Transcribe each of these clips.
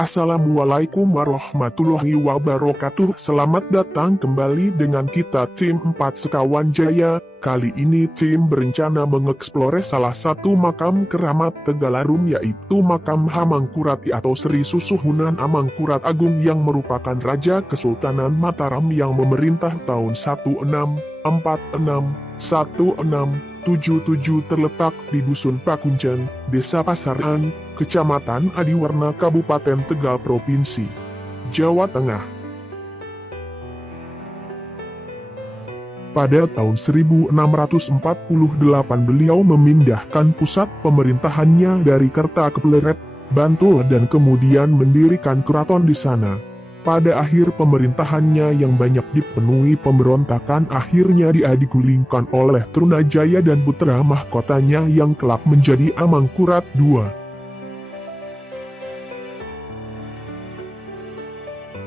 Assalamualaikum warahmatullahi wabarakatuh. Selamat datang kembali dengan kita tim 4 Sekawan Jaya. Kali ini tim berencana mengeksplore salah satu makam keramat Tegalarum, yaitu makam Hamangkurat atau Sri Susuhunan Amangkurat Agung yang merupakan Raja Kesultanan Mataram yang memerintah tahun 1647 terletak di Dusun Pakuncen, Desa Pasaran, Kecamatan Adiwarna, Kabupaten Tegal, Provinsi Jawa Tengah. Pada tahun 1648 beliau memindahkan pusat pemerintahannya dari Kerta ke Pleret, Bantul, dan kemudian mendirikan keraton di sana. Pada akhir pemerintahannya yang banyak dipenuhi pemberontakan, akhirnya dia digulingkan oleh Trunajaya dan putra mahkotanya yang kelak menjadi Amangkurat II.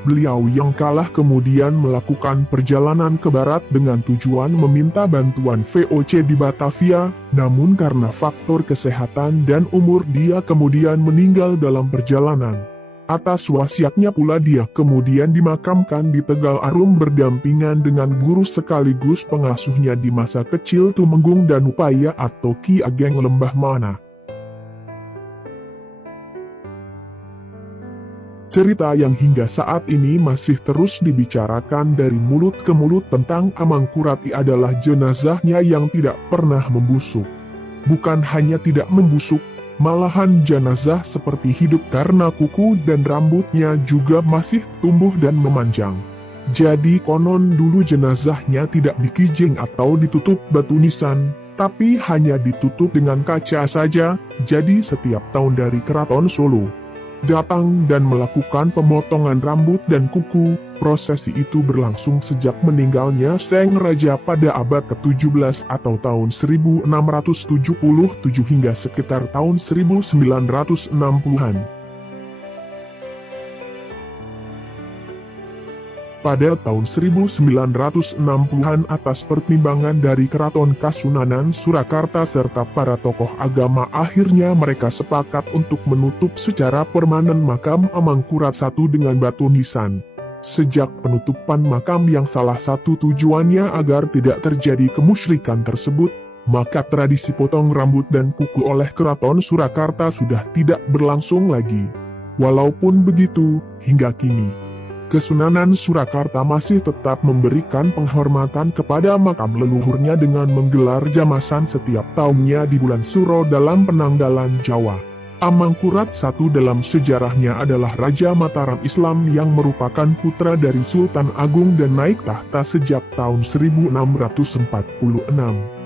Beliau yang kalah kemudian melakukan perjalanan ke barat dengan tujuan meminta bantuan VOC di Batavia, namun karena faktor kesehatan dan umur dia kemudian meninggal dalam perjalanan. Atas wasiatnya pula dia kemudian dimakamkan di Tegal Arum berdampingan dengan guru sekaligus pengasuhnya di masa kecil Tumenggung Danupaya atau Ki Ageng Lembah Mana. Cerita yang hingga saat ini masih terus dibicarakan dari mulut ke mulut tentang Amangkurat adalah jenazahnya yang tidak pernah membusuk. Bukan hanya tidak membusuk, malahan jenazah seperti hidup karena kuku dan rambutnya juga masih tumbuh dan memanjang. Jadi konon dulu jenazahnya tidak dikijing atau ditutup batu nisan, tapi hanya ditutup dengan kaca saja. Jadi setiap tahun dari Keraton Solo datang dan melakukan pemotongan rambut dan kuku. Prosesi itu berlangsung sejak meninggalnya Seng Raja pada abad ke-17 atau tahun 1677 hingga sekitar tahun 1960-an. Pada tahun 1960-an atas pertimbangan dari Keraton Kasunanan Surakarta serta para tokoh agama, akhirnya mereka sepakat untuk menutup secara permanen makam Amangkurat I dengan batu nisan. Sejak penutupan makam yang salah satu tujuannya agar tidak terjadi kemusyrikan tersebut, maka tradisi potong rambut dan kuku oleh Keraton Surakarta sudah tidak berlangsung lagi. Walaupun begitu, hingga kini Kesunanan Surakarta masih tetap memberikan penghormatan kepada makam leluhurnya dengan menggelar jamasan setiap tahunnya di bulan Suro dalam penanggalan Jawa. Amangkurat I dalam sejarahnya adalah Raja Mataram Islam yang merupakan putra dari Sultan Agung dan naik tahta sejak tahun 1646.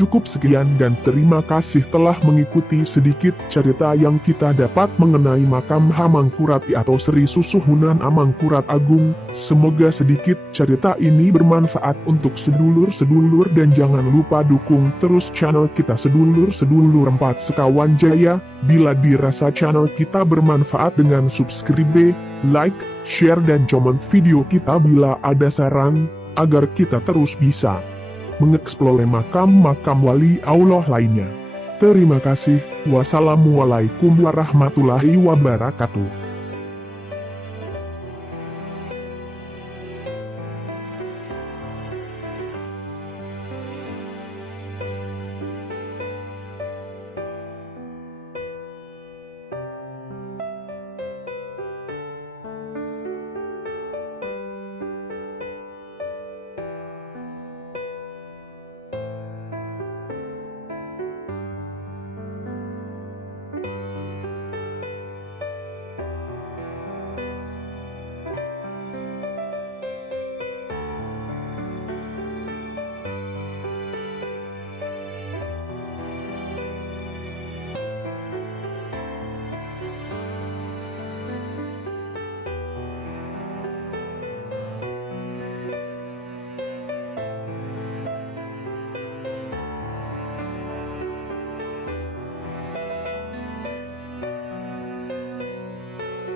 Cukup sekian dan terima kasih telah mengikuti sedikit cerita yang kita dapat mengenai makam Hamangkurat atau Sri Susuhunan Amangkurat Agung. Semoga sedikit cerita ini bermanfaat untuk sedulur-sedulur dan jangan lupa dukung terus channel kita Sedulur-sedulur 4 Sekawan Jaya. Bila dirasa channel kita bermanfaat dengan subscribe, like, share dan comment video kita bila ada saran, agar kita terus bisa mengeksplor makam-makam wali Allah lainnya. Terima kasih. Wassalamualaikum warahmatullahi wabarakatuh.